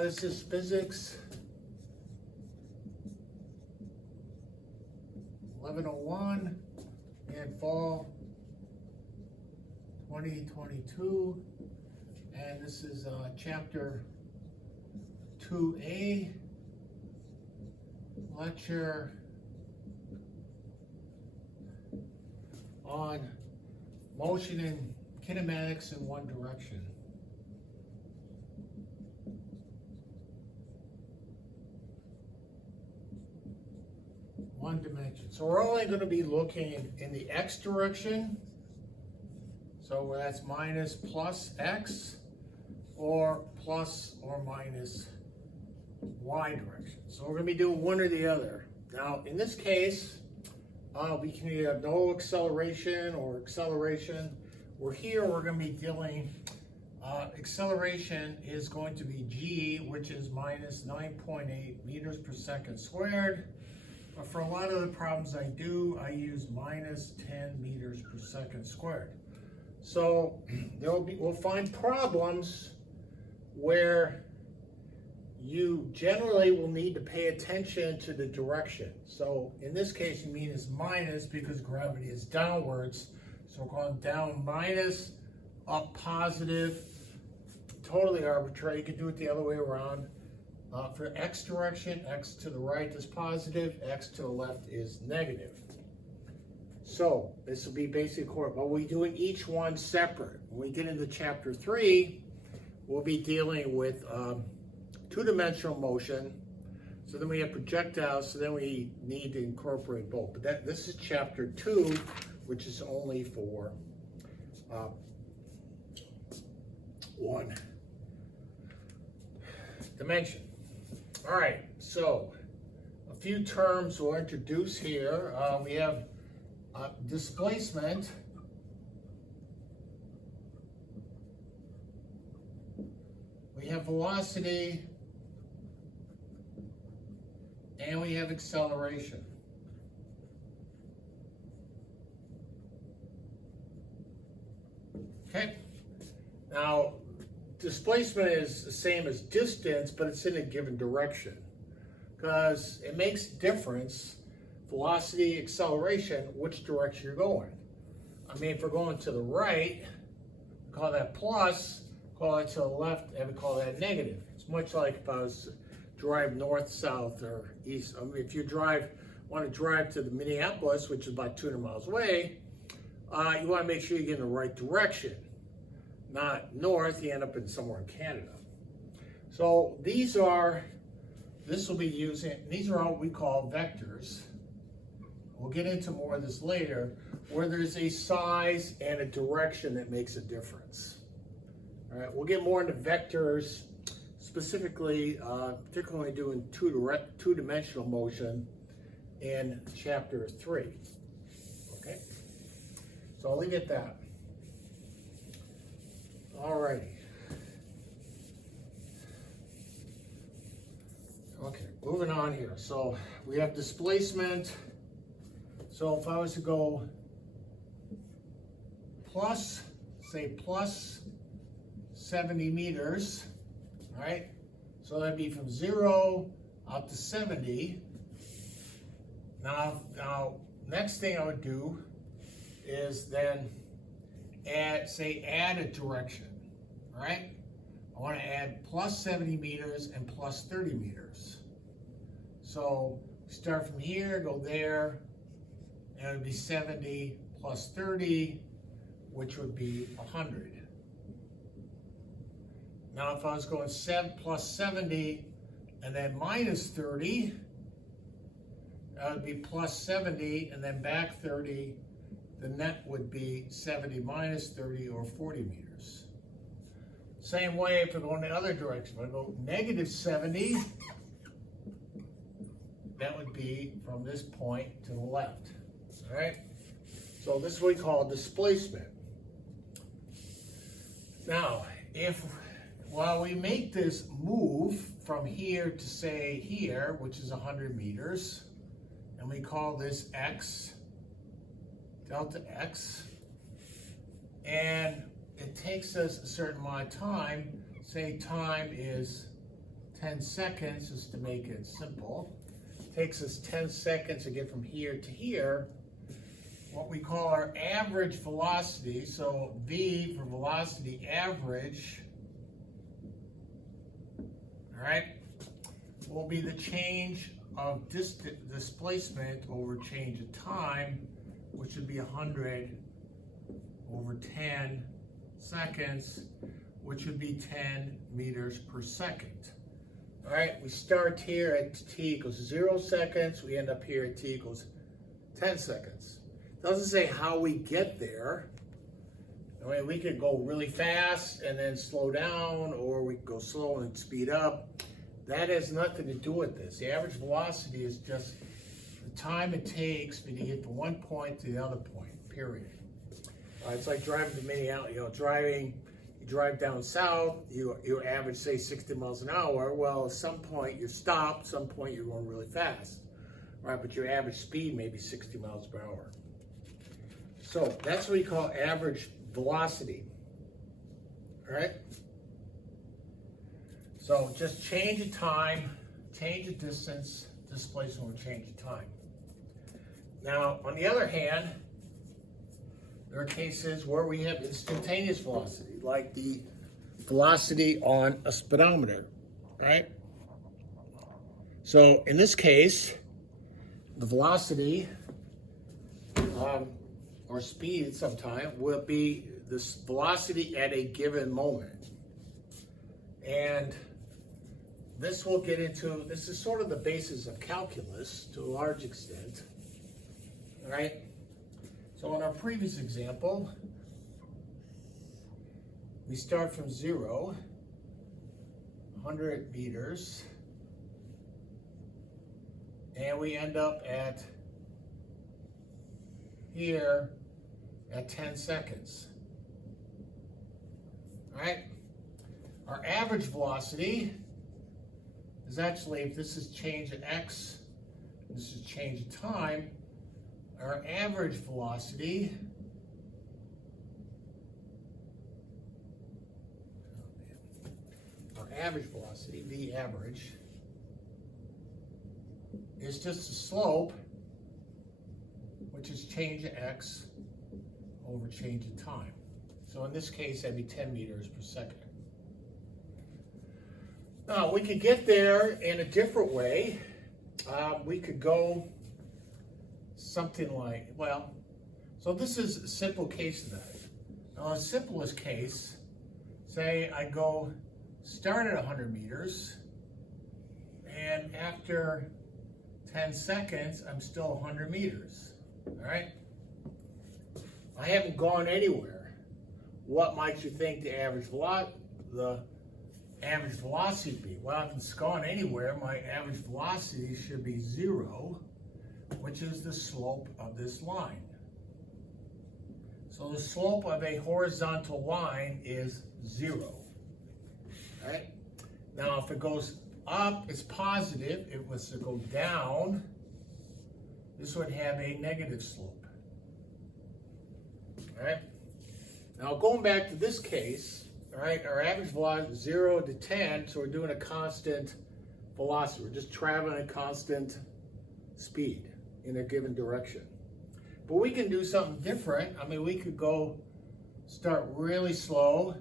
This is physics 1101 in fall 2022, and this is chapter 2A, lecture on motion and kinematics in one direction. One dimension. So we're only going to be looking in the x direction. So that's minus plus x, or plus or minus y direction. So we're going to be doing one or the other. Now in this case, we can either have no acceleration or acceleration. We're going to be dealing, acceleration is going to be g, which is minus 9.8 meters per second squared. But for a lot of the problems I do, I use minus 10 meters per second squared. So we'll find problems where you generally will need to pay attention to the direction. So in this case, you mean it's minus because gravity is downwards. So we're going down minus, up positive, totally arbitrary. You can do it the other way around. For x direction, x to the right is positive, x to the left is negative. So this will be basic coordinate, but we're doing each one separate. When we get into chapter 3, we'll be dealing with two-dimensional motion. So then we have projectiles, so then we need to incorporate both. But this is chapter 2, which is only for one dimension. All right, so a few terms we'll introduce here. We have displacement. We have velocity. And we have acceleration. Okay, now displacement is the same as distance, but it's in a given direction because it makes a difference, velocity, acceleration, which direction you're going. I mean, if we're going to the right, we call that plus, call it to the left, and we call that negative. It's much like if I was to drive north, south, or east. I mean, if you want to drive to the Minneapolis, which is about 200 miles away, you want to make sure you get in the right direction. Not north, you end up in somewhere in Canada. So these are all we call vectors. We'll get into more of this later, where there's a size and a direction that makes a difference. All right, we'll get more into vectors, specifically, particularly doing two-dimensional motion in chapter 3. Okay, so I'll leave it at that. Alrighty. Okay, moving on here. So we have displacement. So if I was to go plus 70 meters, all right? So that'd be from 0 out to 70. Now, next thing I would do is then add a direction, all right? I want to add plus 70 meters and plus 30 meters. So start from here, go there, and it would be 70 plus 30, which would be 100. Now if I was going plus 70 and then minus 30, that would be plus 70 and then back 30, the net would be 70 minus 30, or 40 meters. Same way if we're going the other direction. If I go negative 70, that would be from this point to the left. All right? So this is what we call displacement. Now, while we make this move from here to say here, which is 100 meters, and we call this x, delta x, and it takes us a certain amount of time, say time is 10 seconds, just to make it simple. Takes us 10 seconds to get from here to here. What we call our average velocity, so V for velocity average, all right, will be the change of displacement over change of time, which would be 100 over 10 seconds, which would be 10 meters per second. All right, we start here at t equals 0 seconds. We end up here at t equals 10 seconds. Doesn't say how we get there. I mean, we could go really fast and then slow down, or we could go slow and speed up. That has nothing to do with this. The average velocity is just the time it takes for you to get from one point to the other point, period. It's like driving to Minneapolis, you drive down south, you average, say, 60 miles an hour. Well, at some point you're stopped, some point you're going really fast, right? But your average speed may be 60 miles per hour. So that's what we call average velocity, all right? So just change the time, change the distance, displacement will change the time. Now, on the other hand, there are cases where we have instantaneous velocity, like the velocity on a speedometer, right? So in this case, the velocity or speed sometime will be this velocity at a given moment. And this will get into, this is sort of the basis of calculus to a large extent, all right? So in our previous example, we start from 0, 100 meters, and we end up at here at 10 seconds. All right? Our average velocity is actually, if this is change in x, this is change in time, our average velocity V average, is just a slope, which is change in x over change in time. So in this case, that'd be 10 meters per second. Now, we could get there in a different way. We could go something like, well, so this is a simple case of that. Now, the simplest case, say I go start at 100 meters, and after 10 seconds, I'm still 100 meters, all right? I haven't gone anywhere. What might you think the average velocity be? Well, I haven't gone anywhere. My average velocity should be 0, which is the slope of this line. So the slope of a horizontal line is 0. Right? Now, if it goes up, it's positive. If it was to go down, this would have a negative slope. All right? Now, going back to this case, all right, our average velocity is 0 to 10, so we're doing a constant velocity. We're just traveling at constant speed in a given direction. But we can do something different. I mean, we could go start really slow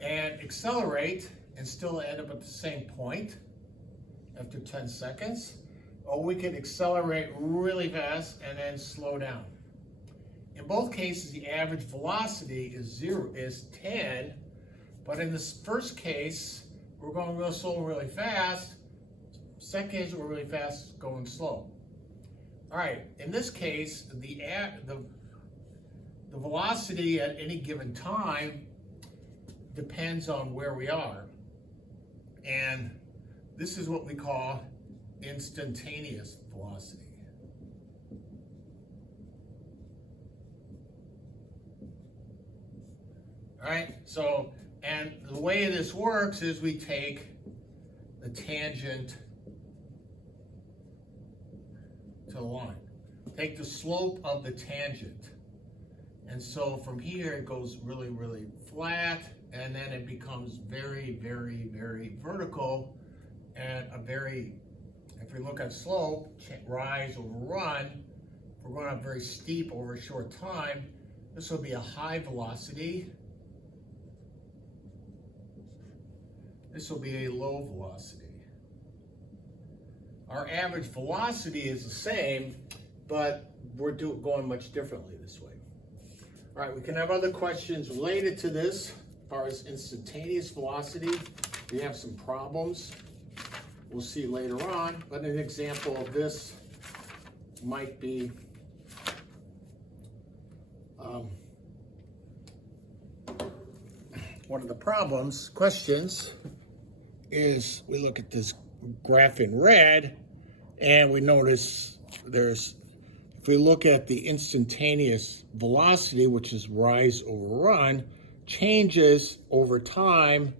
and accelerate and still end up at the same point after 10 seconds. Or we could accelerate really fast and then slow down. In both cases, the average velocity is 10, but in this first case, we're going real slow, really fast. Second case, we're really fast, going slow. All right, in this case, the velocity at any given time depends on where we are. And this is what we call instantaneous velocity. All right, so, and the way this works is we take the tangent to the line. Take the slope of the tangent. And so from here it goes really, really flat, and then it becomes very, very, very vertical at a very, if we look at slope, rise over run, if we're going up very steep over a short time, this will be a high velocity. This will be a low velocity. Our average velocity is the same, but we're going much differently this way. All right, we can have other questions related to this. As far as instantaneous velocity, we have some problems we'll see later on, but an example of this might be one of the questions is we look at this graph in red and we notice if we look at the instantaneous velocity, which is rise over run, changes over time.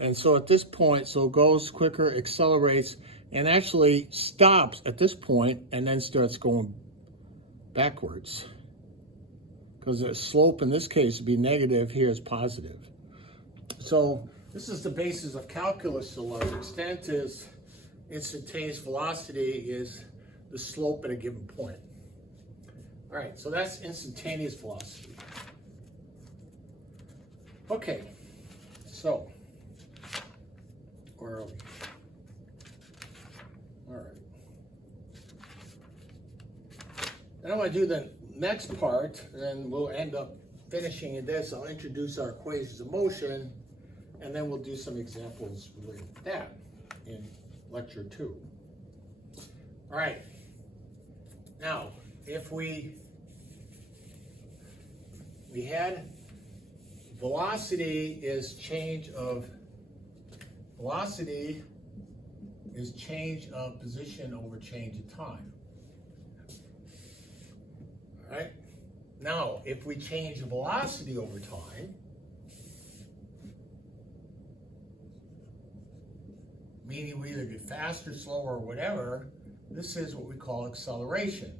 And so at this point, so it goes quicker, accelerates, and actually stops at this point and then starts going backwards. Because the slope in this case would be negative, here is positive. So this is the basis of calculus to a large extent, is instantaneous velocity is the slope at a given point. All right, so that's instantaneous velocity. Okay, so where are we? All right. Then I'm going to do the next part, and then we'll end up finishing in this. I'll introduce our equations of motion, and then we'll do some examples related to that in lecture 2. All right. Now, if we had velocity is change of position over change of time. All right. Now, if we change the velocity over time, meaning we either get faster, slower, or whatever, this is what we call acceleration.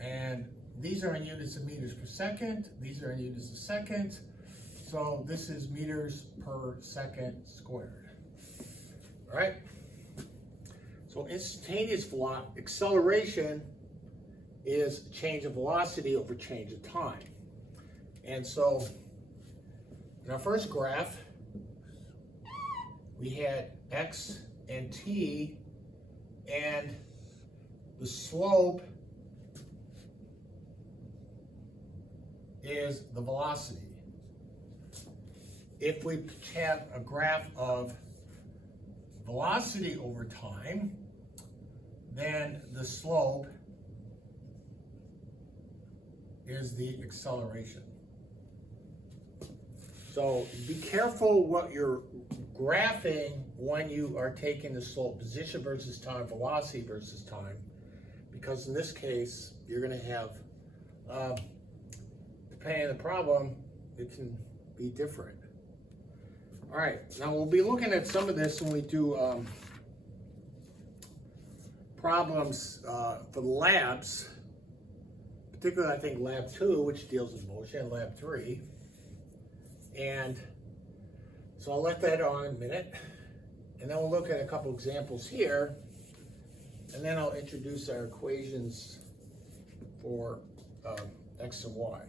And these are in units of meters per second. These are in units of seconds. So this is meters per second squared. All right. So instantaneous acceleration is change of velocity over change of time. And so in our first graph, we had x and t, and the slope is the velocity. If we have a graph of velocity over time, then the slope is the acceleration. So be careful what you're graphing when you are taking the slope, position versus time, velocity versus time, because in this case, you're going to have, depending on the problem, it can be different. All right, now we'll be looking at some of this when we do problems for the labs, particularly I think lab 2, which deals with motion, and lab 3. And so I'll let that on in a minute, and then we'll look at a couple examples here, and then I'll introduce our equations for x and y.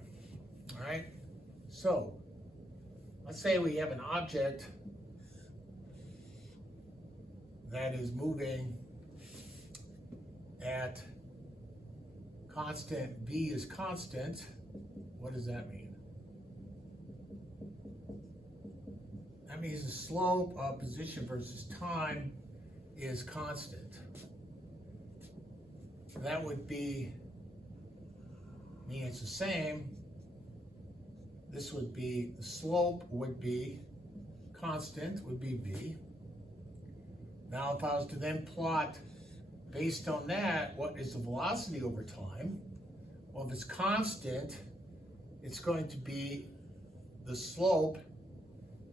All right, so let's say we have an object that is moving at constant, v is constant. What does that mean? That means the slope of position versus time is constant. That would mean it's the same. This would be, the slope would be constant, would be v. Now if I was to then plot, based on that, what is the velocity over time? Well, if it's constant, it's going to be the slope.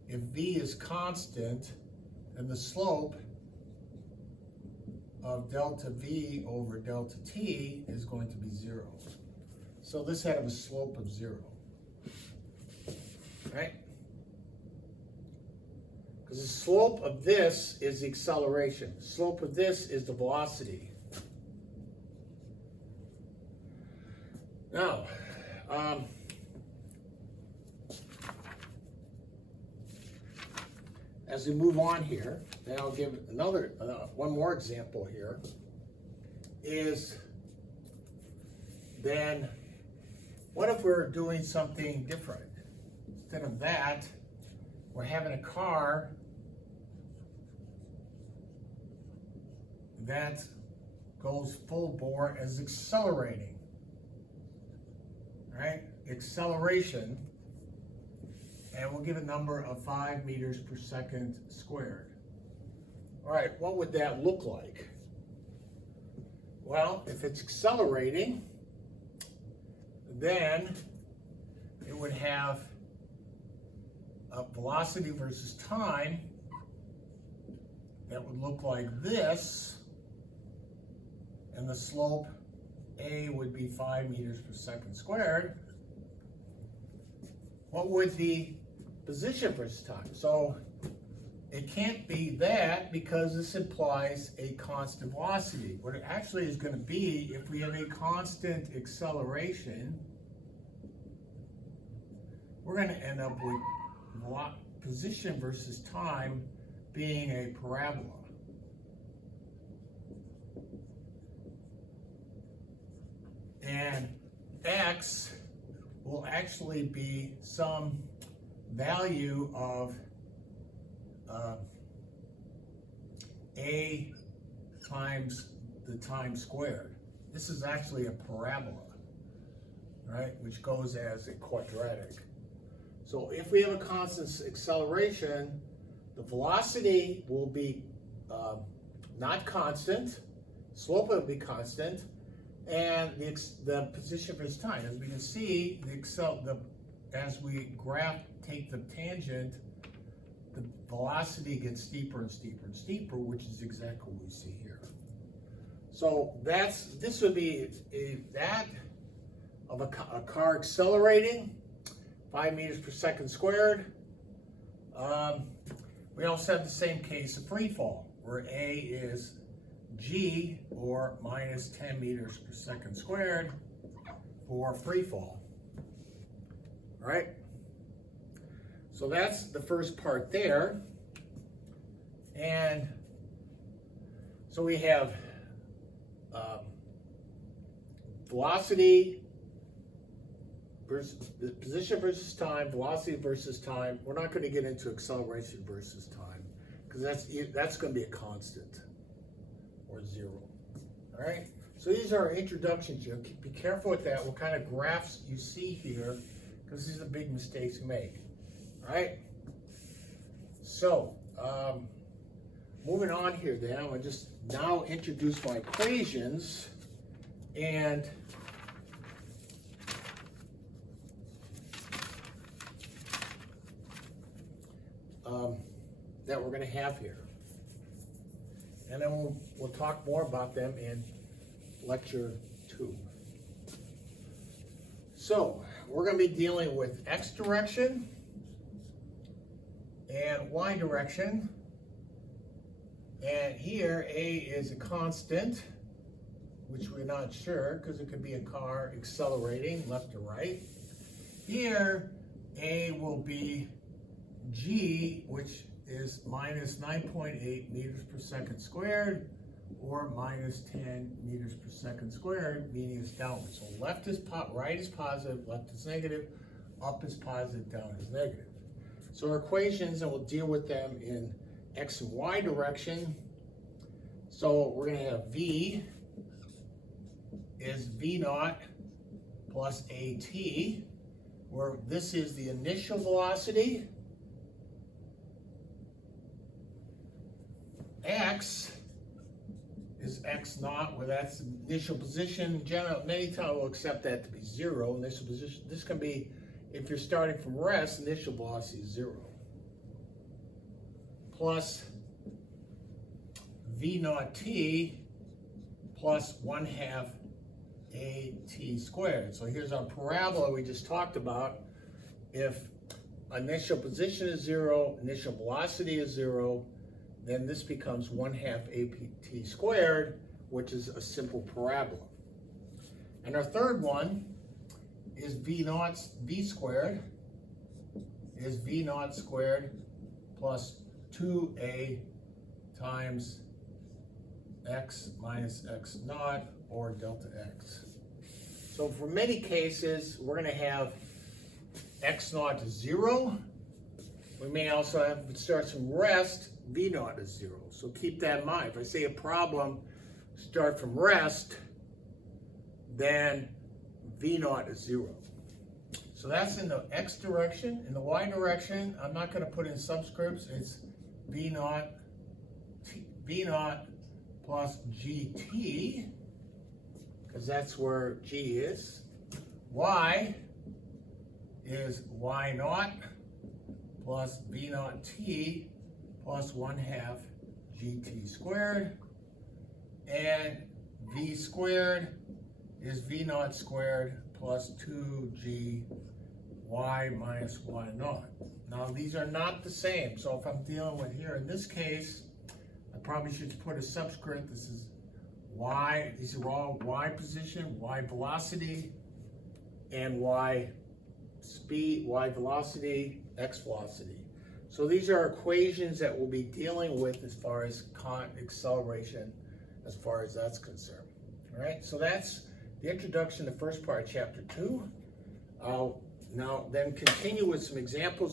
If v is constant, then the slope of delta v over delta t is going to be 0. So this had a slope of 0. Right? Because the slope of this is the acceleration. The slope of this is the velocity. Now, as we move on here, then I'll give one more example here, is then what if we're doing something different? Instead of that, we're having a car that goes full bore as accelerating, right? Acceleration, and we'll give a number of 5 meters per second squared. All right, what would that look like? Well, if it's accelerating, then it would have a velocity versus time that would look like this, and the slope A would be 5 meters per second squared. What would the position versus time? So it can't be that, because this implies a constant velocity. What it actually is going to be, if we have a constant acceleration, we're going to end up with position versus time being a parabola. And x will actually be some value of a times the time squared. This is actually a parabola, right, which goes as a quadratic. So if we have a constant acceleration, the velocity will be not constant, slope will be constant, and the position versus time. As we can see, as we take the tangent, the velocity gets steeper and steeper and steeper, which is exactly what we see here. So this would be that of a car accelerating 5 meters per second squared. We also have the same case of free fall, where A is G, or minus 10 meters per second squared, for free fall. All right? So that's the first part there. And so we have velocity versus the position versus time, velocity versus time. We're not going to get into acceleration versus time, because that's going to be a constant, or 0. All right? So these are our introductions here. Be careful with that, what kind of graphs you see here, because these are big mistakes we make. All right? So, moving on here then, I'm going to just now introduce my equations, and that we're going to have here. And then we'll talk more about them in lecture 2. So we're going to be dealing with x direction and y direction. And here A is a constant, which we're not sure, because it could be a car accelerating left or right. Here A will be G, which is minus 9.8 meters per second squared, or minus 10 meters per second squared, meaning it's downward. So right is positive, left is negative, up is positive, down is negative. So our equations, and we'll deal with them in x and y direction. So we're going to have V is V naught plus AT, where this is the initial velocity. X is x naught, where that's the initial position. Many times we'll accept that to be 0. Initial position. This can be, if you're starting from rest, initial velocity is 0. Plus V naught t plus 1/2 AT squared. So here's our parabola we just talked about. If initial position is 0, initial velocity is 0, then this becomes 1/2 apt squared, which is a simple parabola. And our third one is v squared is v naught squared plus 2a times x minus x naught, or delta x. So for many cases, we're going to have x naught is 0. We may also have, if it starts from rest, v naught is 0. So keep that in mind. If I say a problem start from rest, then v naught is 0. So that's in the x direction. In the y direction, I'm not going to put in subscripts. It's v naught plus gt, because that's where g is. Y is y naught plus v naught t plus 1/2 gt squared, and v squared is v naught squared plus 2g y minus y naught. Now these are not the same, so if I'm dealing with here in this case, I probably should put a subscript. This is y, these are all y position, y velocity, and y speed, y velocity, x velocity. So these are equations that we'll be dealing with as far as acceleration, as far as that's concerned. All right, so that's the introduction, the first part of chapter 2. Now then continue with some examples.